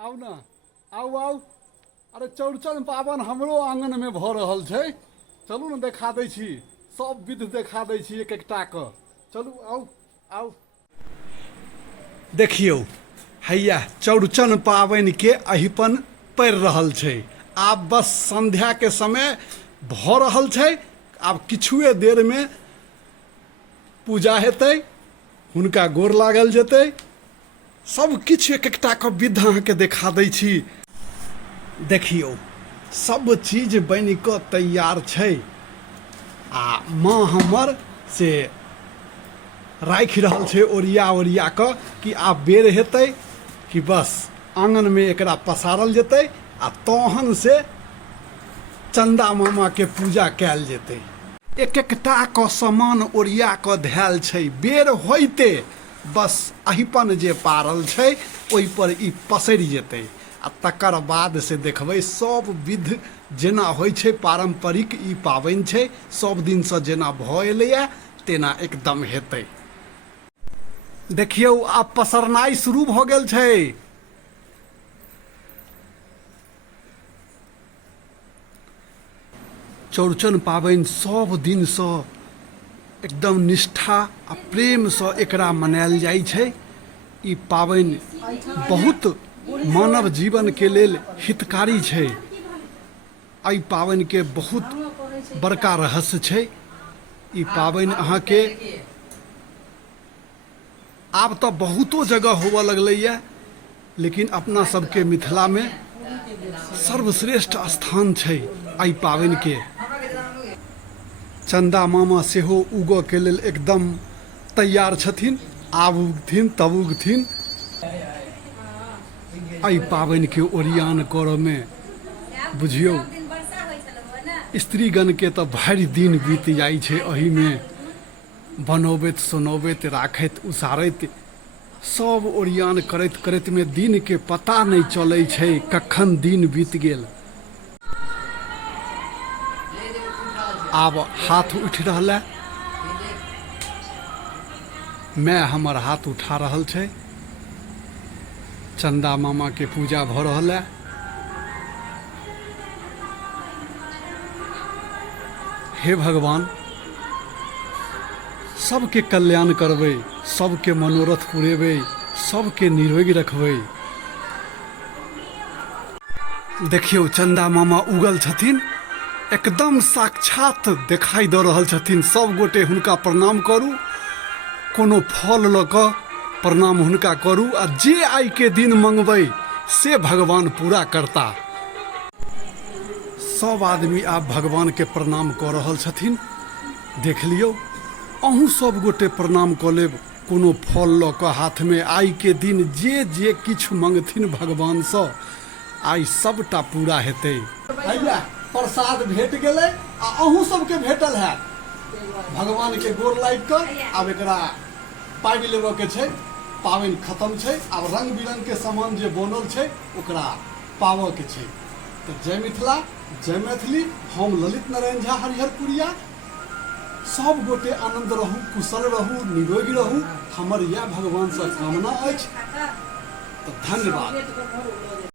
आउ न आउ आउ। अरे चौड़चन पाबन हमरो आंगन में भ रहल छै। चलू न देखा दै छी, सब विध देखा दै छी एक एकटा क। चलू आउ आउ। देखियौ हैया चौड़चन पाबनि के अहिपन पड़ि रहल छै। आब बस संध्या के समय भ रहल छै। आब किछुए देर में पूजा हेतै, हुनका गोर लागल जेतै। सब किछु एक एकटा के विध अहाँके देखा दै छी। देखियौ सब चीज बनि कऽ तैयार छै आ माँ हमर से राखि रहल छै ओरिया ओरिया कऽ कि आब बेर हेतै कि बस आंगन में एकरा पसारल जेतै आ तहन से चंदा मामा के पूजा कयल जेतै। एक एकटा क सामान ओरिया कऽ धैल छै। बेर होइते बस अहिपन जे पारल छै ओहि पर ई पसरि जेतै आ तकर बाद से देखबै सब विध जेना होइ छै पारंपरिक ई पाबनि छै। सब दिन से जेना भऽ एलैया तेना एकदम हेतै। देखियौ आब पसरनाइ शुरू भऽ गेल छै। चौड़चन पाबनि सब दिन से एकदम निष्ठा आ प्रेम से एकरा मनायल जाइ छै। ई पाबनि बहुत मानव जीवन के लेल हितकारी छै। एहि पाबनि के बहुत बड़का रहस्य छै। ई पाबनि अहाँके आब तऽ बहुतो जगह होबऽ लगलैया, लेकिन अपना सबके मिथिला में सर्वश्रेष्ठ स्थान छै एहि पाबनि के। चंदा मामा सेहो उगऽ के लेल एकदम तैयार छथिन। आब उगथिन तब उगथिन। एहि पाबनि के ओरियान करऽ में बुझियौ स्त्रीगण के तऽ भरि दिन बीत जाइ छै एहि में बनौबैत सुनौबैत राखैत उसारैत। सब ओरियान करैत करैत में दिन के पता नहीं चलै छै कखन दिन बीत गेल। आब हाथ उठि रहल है, मैं हमर हाथ उठा रहल छै। चंदा मामा के पूजा भ रहल है। हे भगवान सबके कल्याण करबै, सबके मनोरथ पुरेबै, सबके निरोगी रखबै। देखियौ चंदा मामा उगल छथिन, एकदम साक्षात दिखाई दऽ रहल छथिन। सब गोटे हुनका प्रणाम करू, कोनो फल लऽ कऽ प्रणाम हुनका करू आ जे आइ के दिन मंगबै से भगवान पूरा करता। सब आदमी आब भगवान के प्रणाम कऽ रहल छथिन। देख लियौ अहूँ सब गोटे प्रणाम कऽ लेब कोनो फल लऽ कऽ हाथ में। आइ के दिन जे जे किछु मंगथिन भगवान सँ आइ सबटा पूरा हेतै। प्रसाद भेट गेलै आ अहूँ सबके भेटल है। भगवान के गोर लागि कऽ आब एकरा पाबि लेबऽ के छै। पाबनि खत्म छै। आब रंग बिरंग के सामान जे बनल छै ओकरा पाबऽ के छै। तो जय मिथिला, जय मैथिली। हम ललित नारायण झा हरिहरपुरिया। सब गोटे आनंद रहू, कुशल रहू, निरोगी रहू, हमर यह भगवान से कामना अछि। तो धन्यवाद।